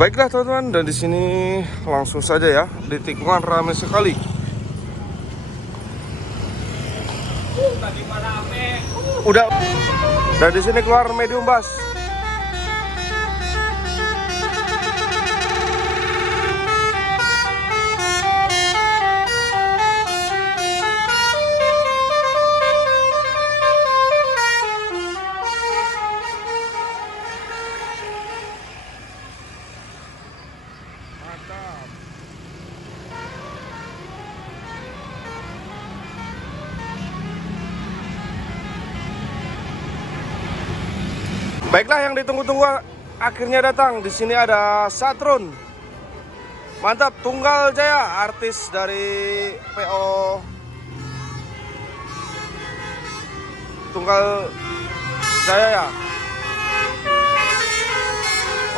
Baiklah teman-teman, dan di sini langsung saja ya, di tikungan ramai sekali. Tadi rame. Udah. Dan di sini keluar medium bus. Mantap. Baiklah, yang ditunggu-tunggu akhirnya datang. Di sini ada Satrun. Mantap, Tunggal Jaya, artis dari PO Tunggal Jaya ya.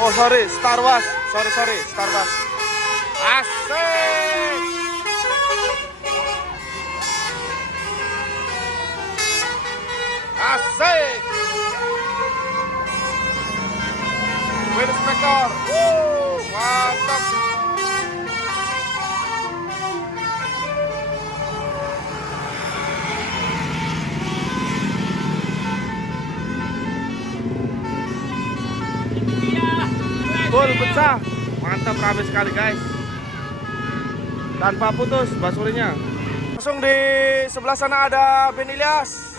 Oh sorry, Star Wars. Sorry, Star Wars. Asik. Asik. Wheel inspector. Mantap. Full pecah. Mantap, rame sekali guys. Tanpa putus basurinya. Langsung di sebelah sana ada Ben Ilyas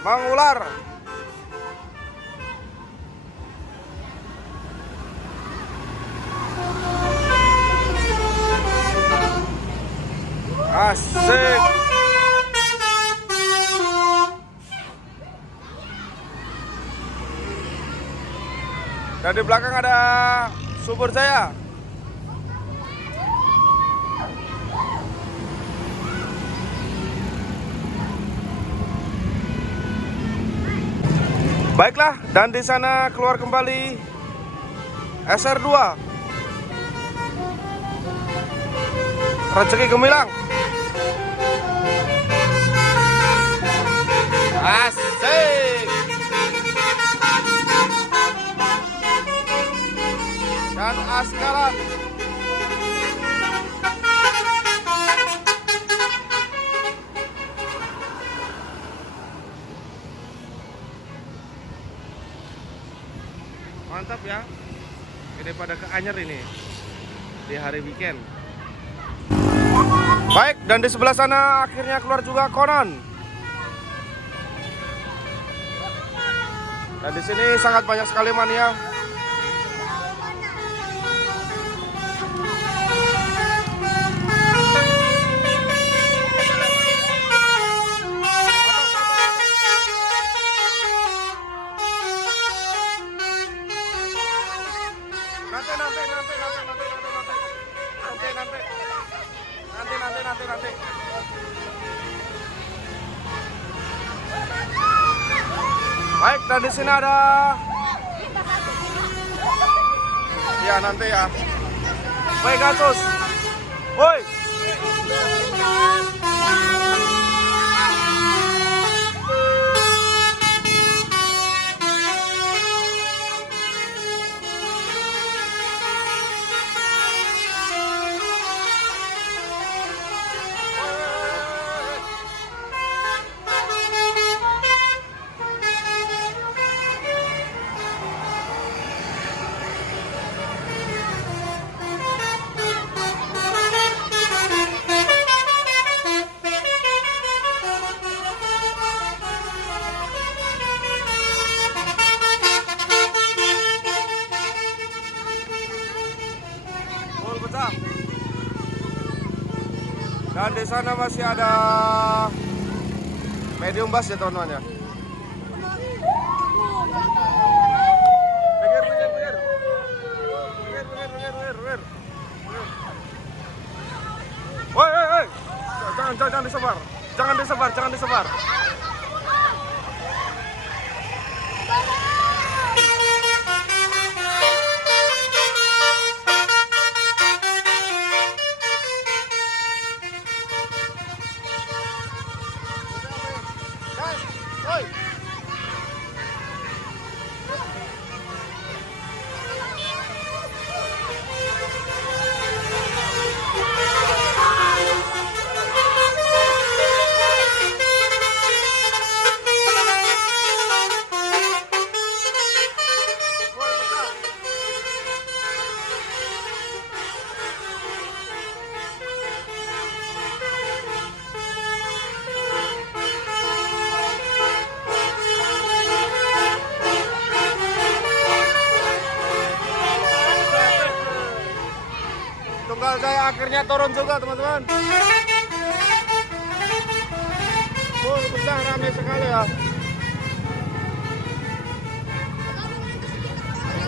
mengular. Asik. Dan di belakang ada Subur Jaya. Baiklah, dan di sana keluar kembali SR2 Rezeki Gemilang. Asik. Dan Askaran. Mantap ya. Ini pada ke Anyer ini di hari weekend. Baik, dan di sebelah sana akhirnya keluar juga Conan. Dan di sini sangat banyak sekali mania. Nanti. Baik, dan di sini ada. Ya nanti ya. Pegasus. Woi. Dan di sana masih ada medium bus ya teman-teman ya. Pinggir. Woi. Jangan disebar. Jangan disebar. Tunggal Jaya akhirnya turun juga teman-teman. Sudah ramai sekali ya.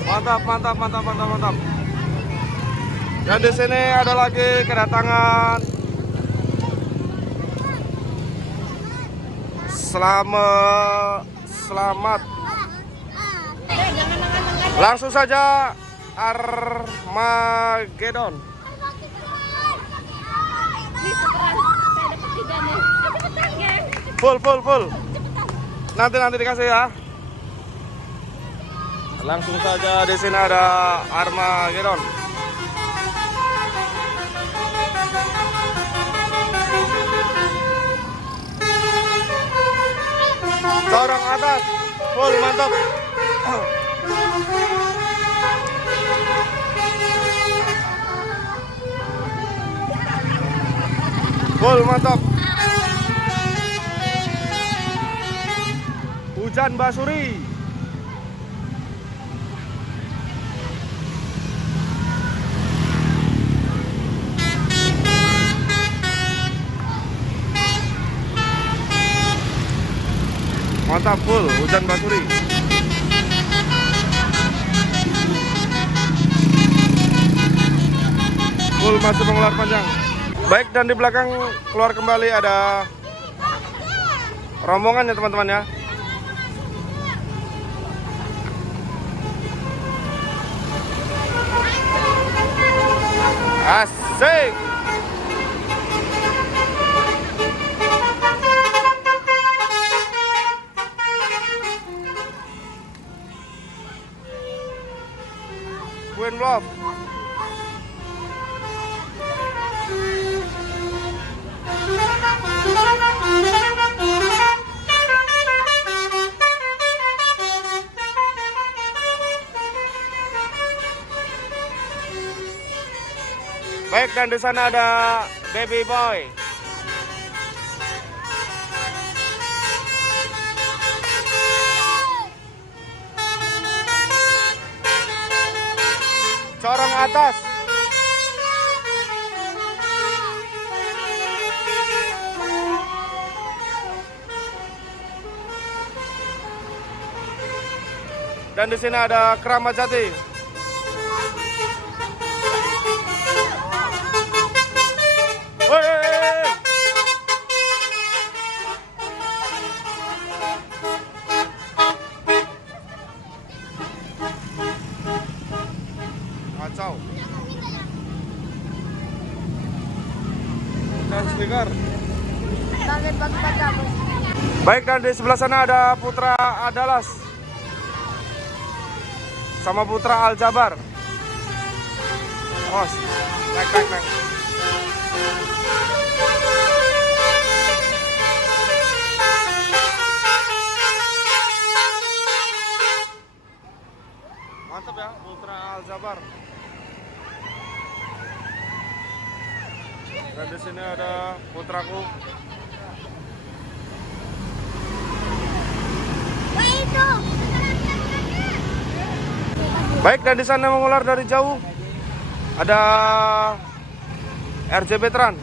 Mantap, mantap, mantap, mantap, mantap. Dan di sini ada lagi kedatangan selamat. Langsung saja Armageddon. Full. Nanti dikasih ya. Langsung saja di sini ada Armageddon. Corong atas, full mantap. Full mantap. Hujan basuri. Mantap, full hujan basuri. Full masuk mengular panjang. Baik, dan di belakang keluar kembali ada rombongan ya teman-teman ya. Asik. Queen Love. Baik, dan di sana ada Baby Boy. Corong atas. Dan di sini ada Keramat Jati. Kacau. Dan speaker. Baik, dan di sebelah sana ada Putra Adalas sama Putra Aljabar. Oh, naik. Mantap ya, Putra Aljabar. Dan di sini ada putraku. Baik, dan di sana mengular dari jauh ada RJ Veteran.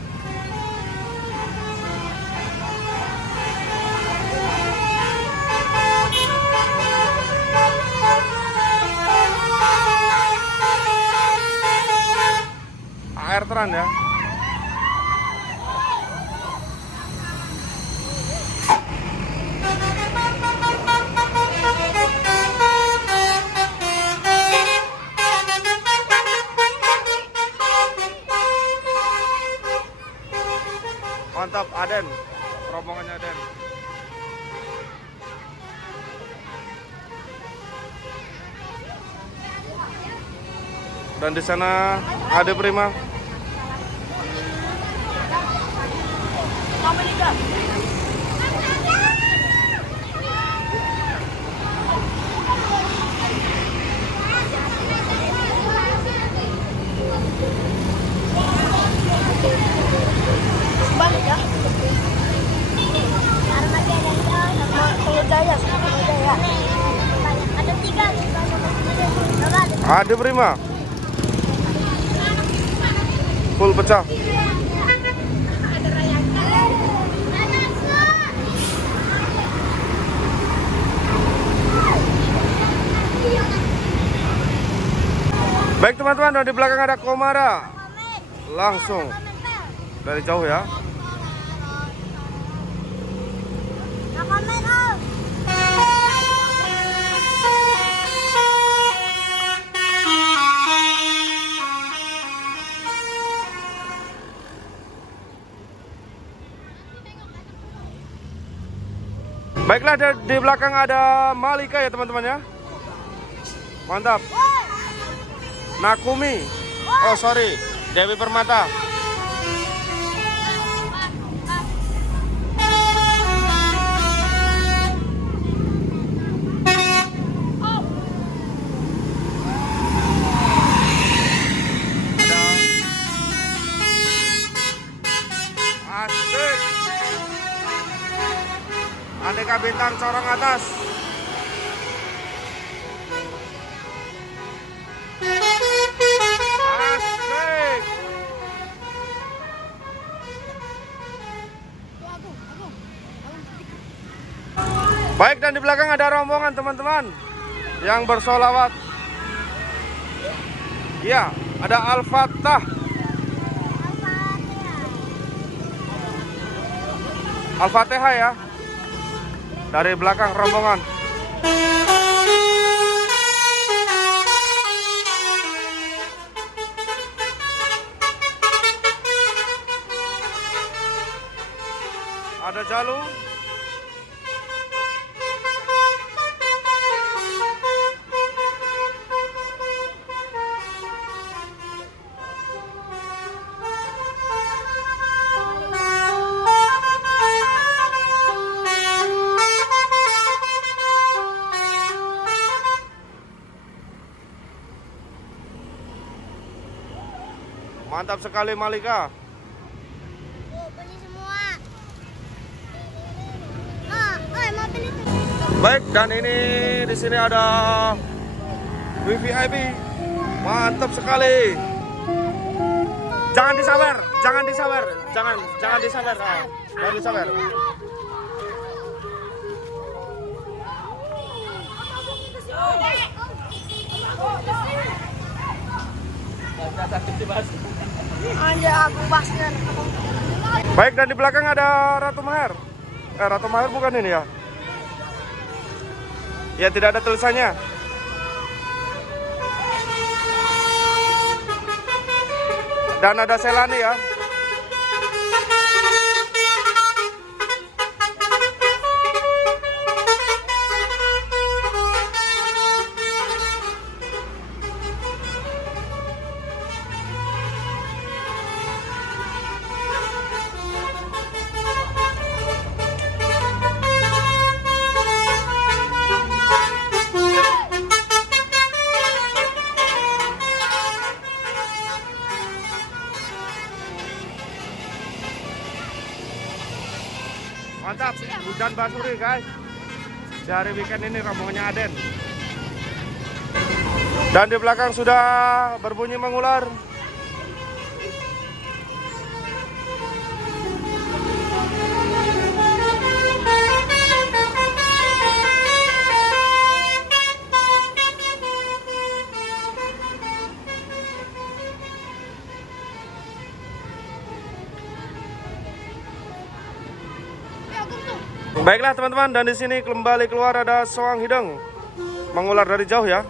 AR Teran ya. Mantap, Aden, rombongannya Aden. Dan di sana ada Prima. Balik ya. Ada 3. Ada Prima. Full pecah. Baik teman-teman, dan di belakang ada Komara. Langsung dari jauh ya. Baiklah, di belakang ada Malika ya teman-teman ya. Mantap. Nakumi. Oh sorry, Dewi Permata. Asik. Aneka bintang corong atas. Asik. Baik, dan di belakang ada rombongan teman-teman yang bersolawat. Iya, ada Al-Fatah. Al-Fatihah ya. Dari belakang rombongan. Ada Jalu. Mantap sekali Malika. Beli semua. Mau beli tuh. Baik, dan ini di sini ada VVIP. Mantap sekali. Jangan disawer, jangan disawer, jangan disawer. Jangan disawer. Anja aku pasnya. Baik, dan di belakang ada Ratu Maher. Ratu Maher bukan ini ya? Ya, tidak ada tulisannya. Dan ada Selani ya. Mantap, hujan basuri guys. Di hari weekend ini rombongannya Aden. Dan di belakang sudah berbunyi mengular. Baiklah teman-teman, dan di sini kembali keluar ada soang hideng mengular dari jauh ya.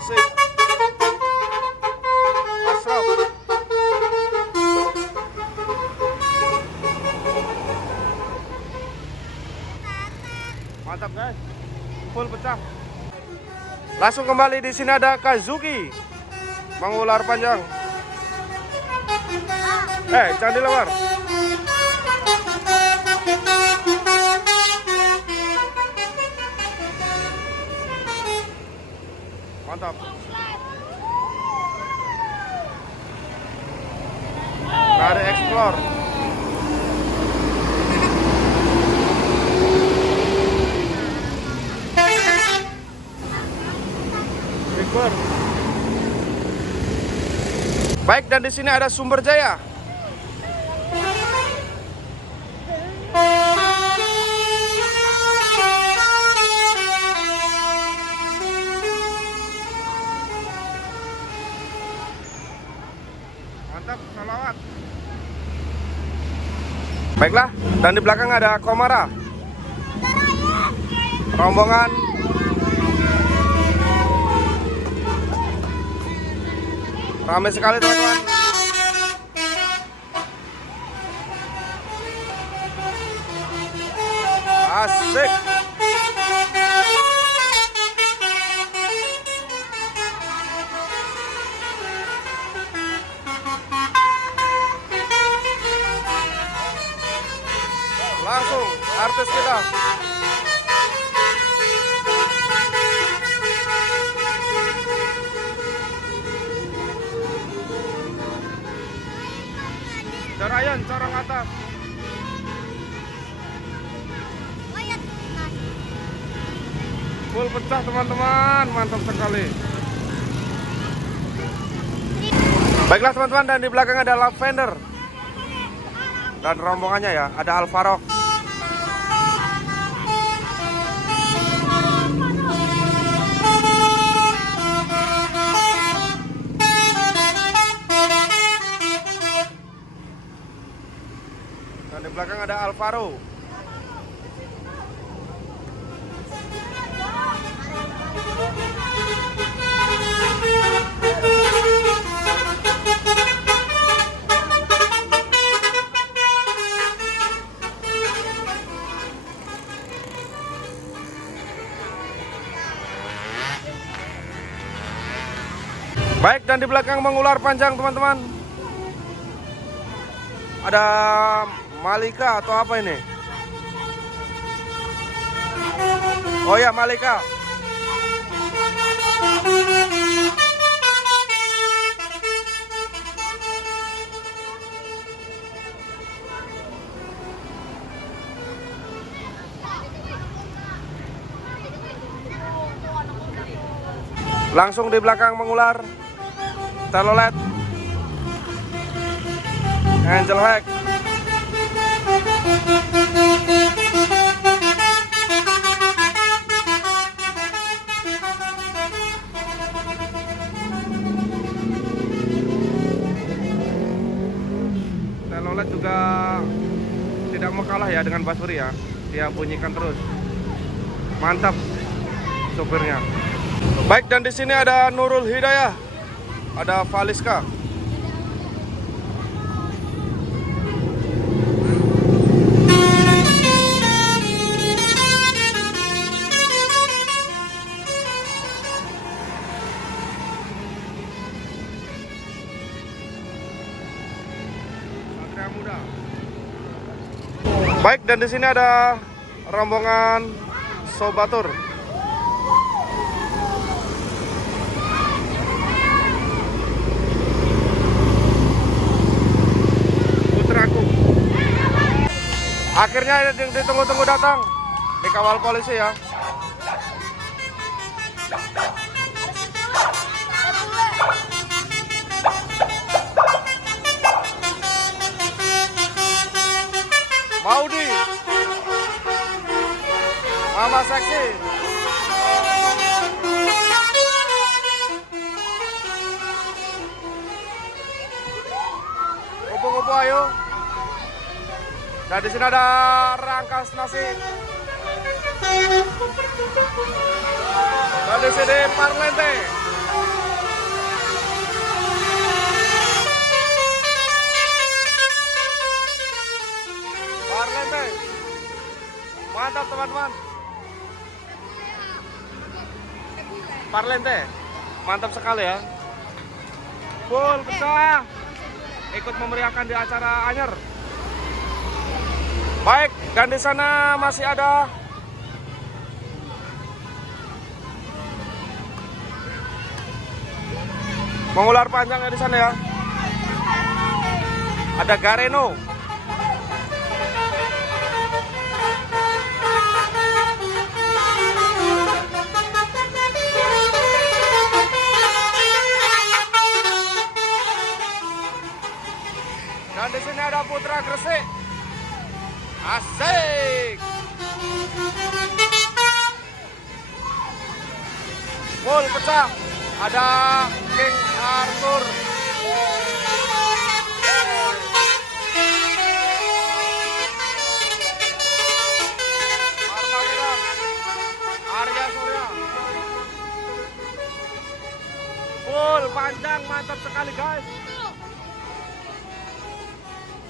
Asik. Asraf. Mantap guys, full pecah. Langsung kembali di sini ada Kazuki mengular panjang. Jangan dilewar. Mantap. Dari explore. Baik, dan di sini ada Sumber Jaya. Mantap, salawat. Baiklah, dan di belakang ada Komara. Rombongan ramai sekali teman-teman. Asik. Langsung artis kita. Jarayan, corong atas. Full pecah teman-teman, mantap sekali. Baiklah teman-teman, dan di belakang ada Lavender. Dan rombongannya ya, ada Alvaro. Dan di belakang ada Alvaro. Baik, dan di belakang mengular panjang teman-teman. Ada Malika atau apa ini? Oh ya, Malika. Langsung di belakang mengular Telolet, Angel Hack. Telolet juga tidak mau kalah ya dengan Basuri ya. Dia bunyikan terus. Mantap sopirnya. Baik, dan di sini ada Nurul Hidayah. Ada Valiska. Satria Muda. Baik, dan di sini ada rombongan Sobatur. Akhirnya yang ditunggu-tunggu datang, dikawal polisi ya. Maudi, Mama Seksi. Kupu-kupu ayo. Nah, di sini ada Rangkas Nasi. Dan di sini Parlente. Parlente. Mantap teman-teman. Parlente. Mantap sekali ya. Full pecah. Ikut memeriahkan di acara Anyer. Baik, dan di sana masih ada mengular panjangnya di sana ya. Ada Gareno. Dan di sini ada Putra Gresik. Asik. Full pecah. Ada King Arthur. Armageddon. Arya Surya. Full panjang, mantap sekali guys.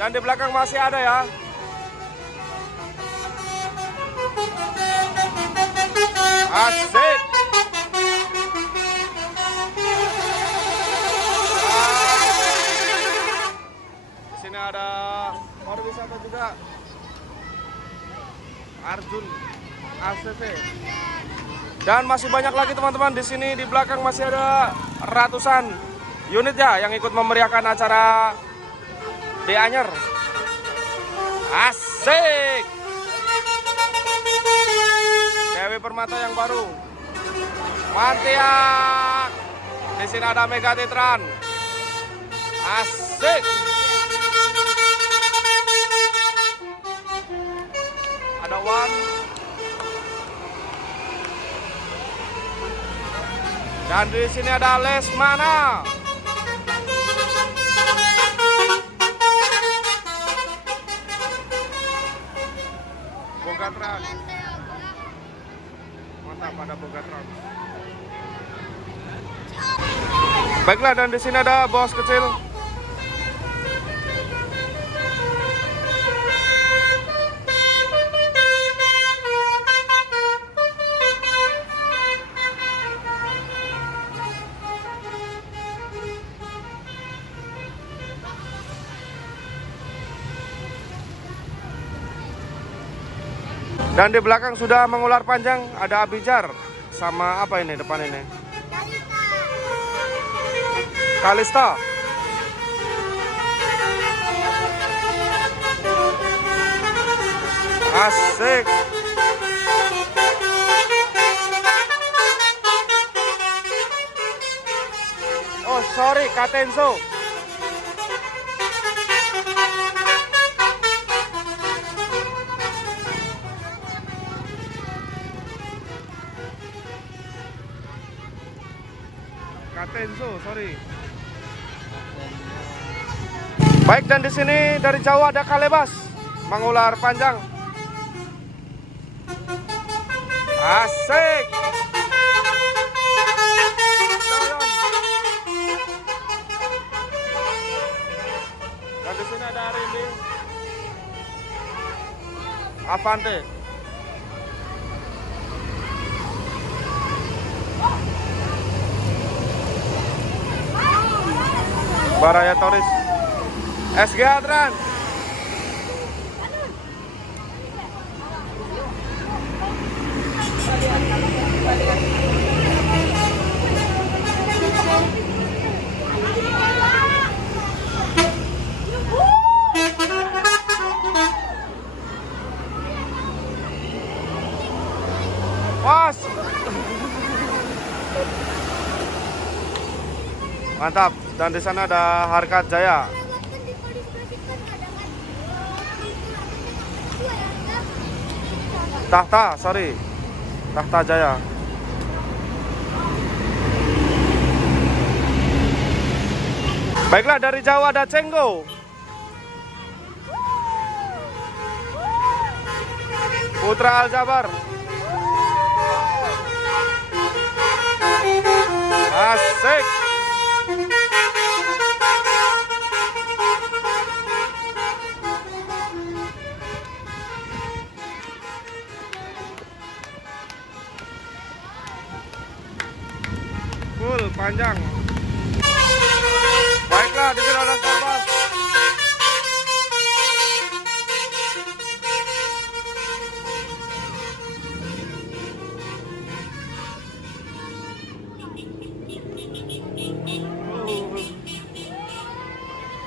Dan di belakang masih ada ya. Asik. Di sini ada pariwisata juga. Arjun ACC. Dan masih banyak lagi teman-teman, di sini di belakang masih ada ratusan unit ya yang ikut memeriahkan acara di Anyer. Asik. Dewi Permata yang baru. Mantiak. Di sini ada Mega Titran. Asik. Ada One. Dan di sini ada Lesmana. Bogatran. Mantap, ada Bogatran. Baiklah, dan di sini ada bos kecil. Dan di belakang sudah mengular panjang, ada Abijar sama apa ini depan ini? Kalista. Asik. Oh sorry, Katenso. Katenso, sorry. Baik, dan di sini dari jauh ada Kalebas mengular panjang. Asik. Dan di sini ada Rindi. Avante. Baraya Toris. SG Adran. Pas. Mantap. Dan di sana ada Harkat Jaya. Tahta Jaya. Baiklah, dari jauh ada Cenggo. Putra Aljabar. Asik. Full panjang. Baiklah, di sini ada Starbus.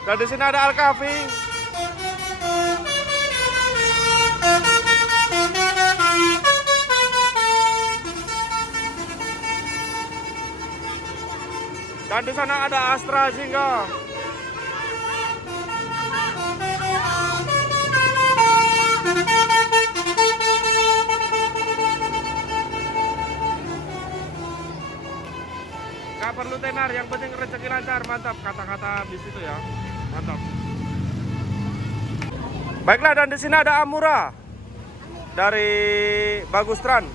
Dan di sini ada Alkafi. Dan di sana ada Astra Jingga. tenar, yang penting rezeki lancar. Mantap kata-kata bis itu ya. Mantap. Baiklah, dan di sini ada Amura dari Bagustran.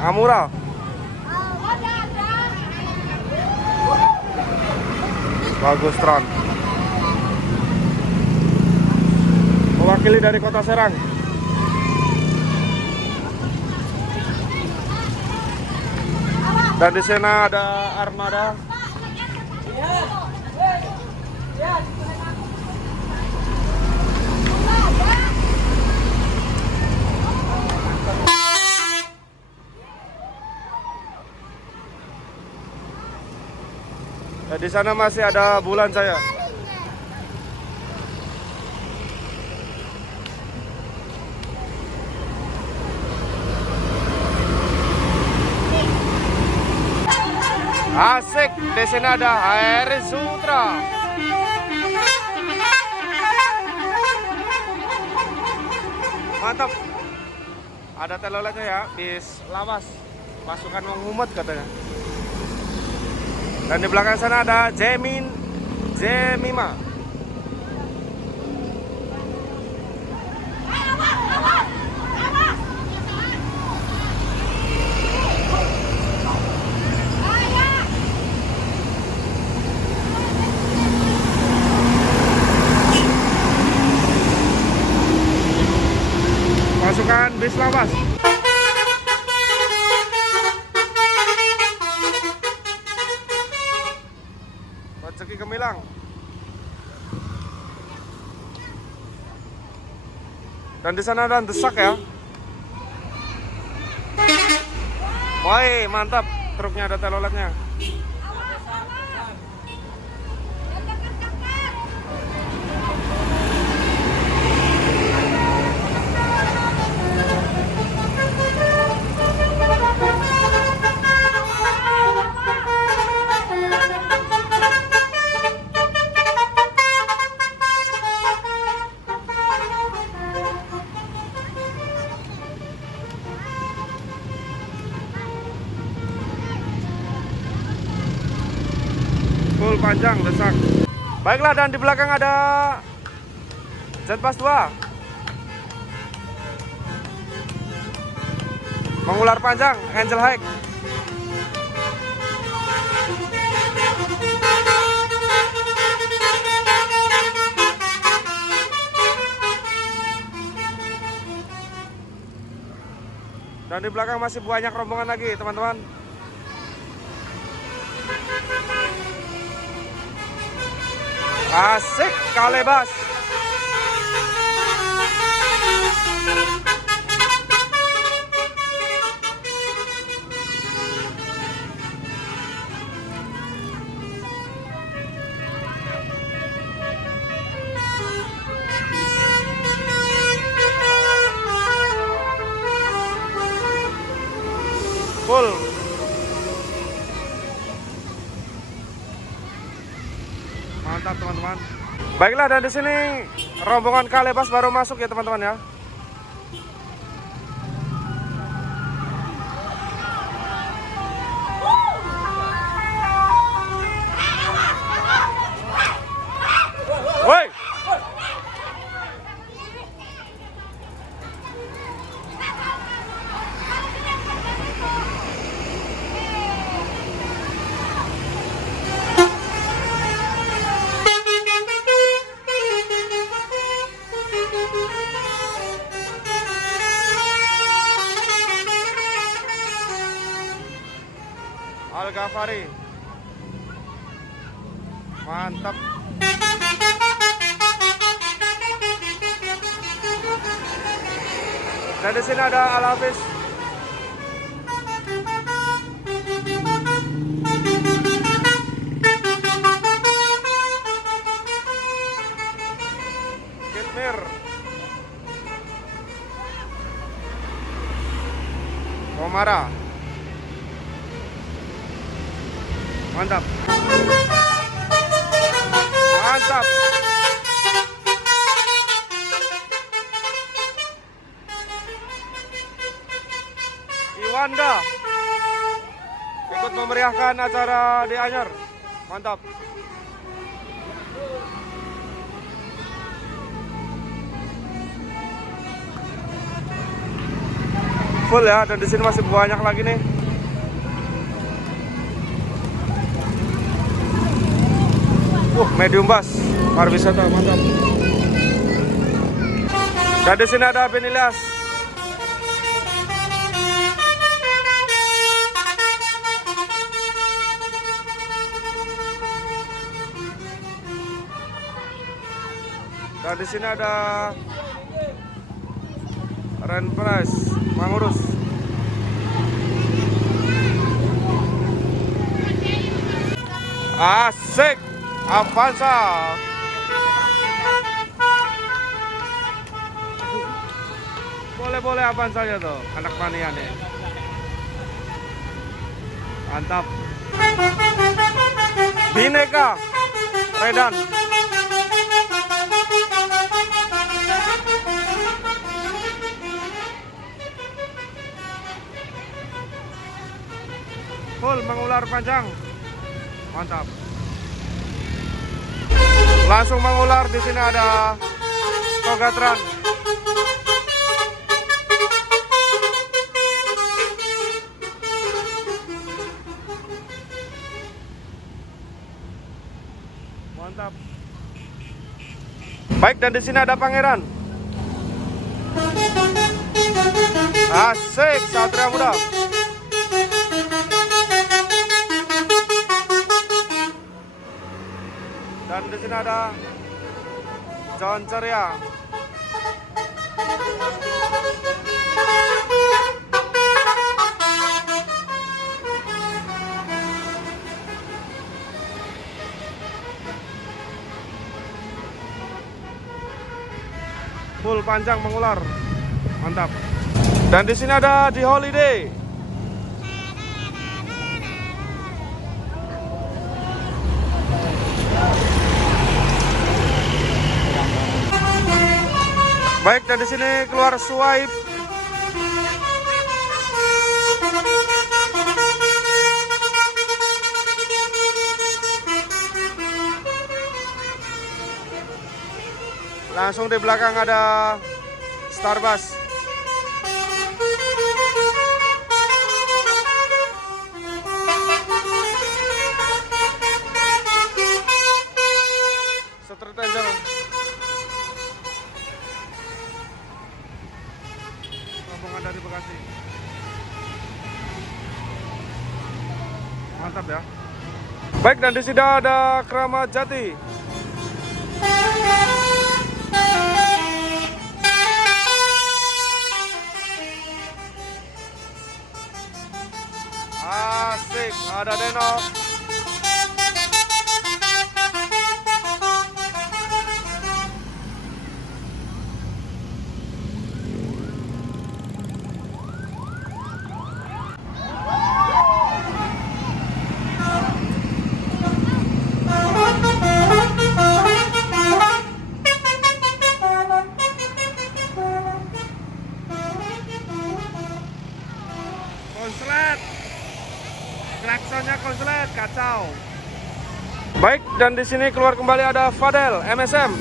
Amura. Bagustran. Mewakili dari Kota Serang. Dan di sana ada armada. Dan di sana masih ada bulan saya. Asik, di sini ada Air Sutra. Mantap. Ada teloletnya ya, bis lawas. Pasukan Wong katanya. Dan di belakang sana ada Jemima. Pasukan bis lawas. Rezeki Gemilang. Dan di sana ada desak ya. Woi, mantap. Truknya ada teloletnya. Full panjang desak. Baiklah, dan di belakang ada Jetbus 2 mengular panjang Angel Hike. Dan di belakang masih banyak rombongan lagi, teman-teman. Asik, Kalebas. Full. Mantap teman-teman. Baiklah, dan di sini rombongan Kalebas baru masuk ya teman-teman ya. Woi. Al-Ghafari. Mantap. Dan di sini ada Al-Hafiz. Kitmir. Komara. Mantap. Mantap. Anda ikut memeriahkan acara di Anyar. Mantap. Full ya, dan di sini masih banyak lagi nih. Medium bus pariwisata, mantap. Dan di sini ada Ben Ilyas. Dan di sini ada Renpres Mangurus. Asik, Avanza. Boleh Avanzanya tuh, anak mania nih. Mantap. Bineka Redan. Full mengular panjang. Mantap. Langsung mengular, di sini ada Togatran. Mantap. Baik, dan di sini ada Pangeran. Asik, Satria Muda. Dan di sini ada John Ceria. Full panjang mengular. Mantap. Dan di sini ada di Holiday. Baik, dan di sini keluar Swipe. Langsung di belakang ada Starbus. Street Angel. Rombongan dari Bekasi. Mantap ya. Baik, dan di sini ada Kramat Jati. Asik, ada Denok. Konslet. Klaksonnya konslet, kacau. Baik, dan di sini keluar kembali ada Fadel MSM.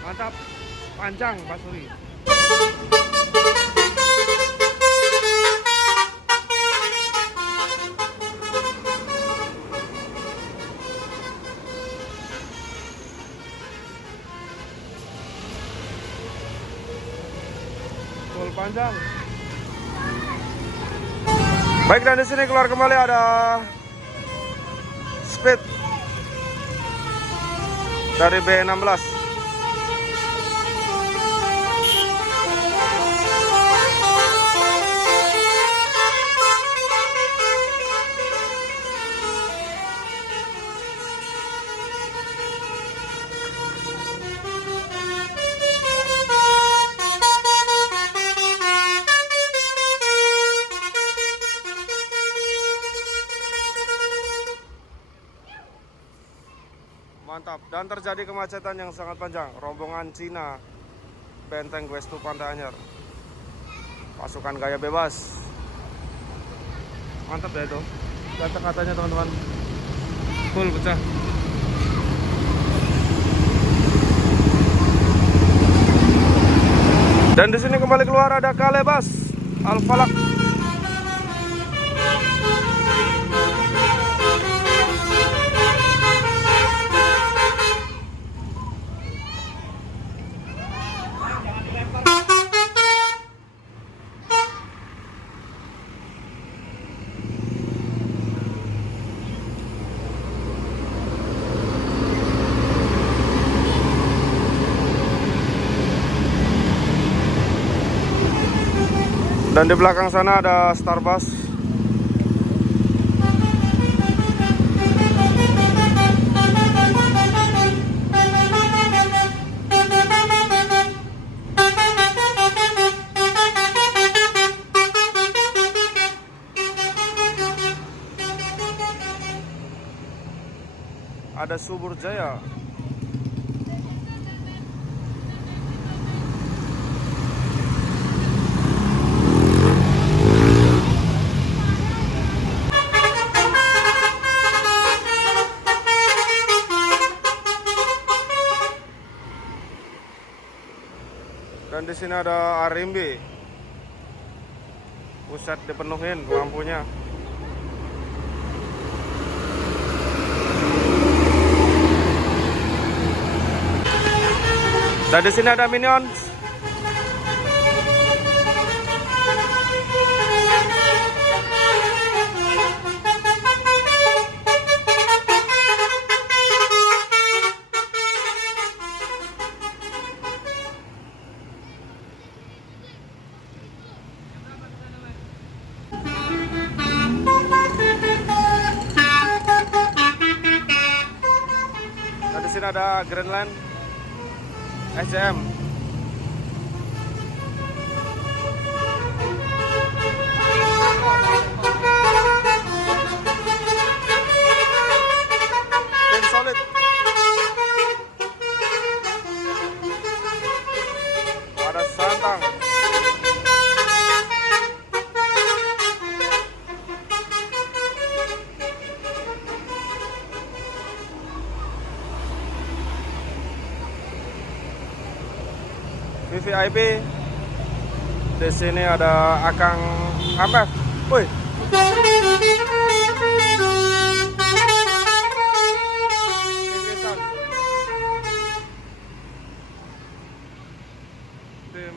Mantap, panjang Pak Suri. Full panjang. Baik, dan di sini keluar kembali ada Speed dari B16. mantap. Dan terjadi kemacetan yang sangat panjang. Rombongan Cina, Benteng Guestu Pantai Anyer. Pasukan gaya bebas. Mantap ya itu. Kata-katanya teman-teman. Full pecah. Dan di sini kembali keluar ada Kalebas Al-Falak. Dan di belakang sana ada Starbus. Ada Subur Jaya. Dan di sini ada Arimbi. Pusat dipenuhin lampunya. Dan di sini ada Minions. Dan di sini ada Greenland SCM. Tim solid. Ada Santang. VVIP. Di sini ada Akang Amef. Woi. Tim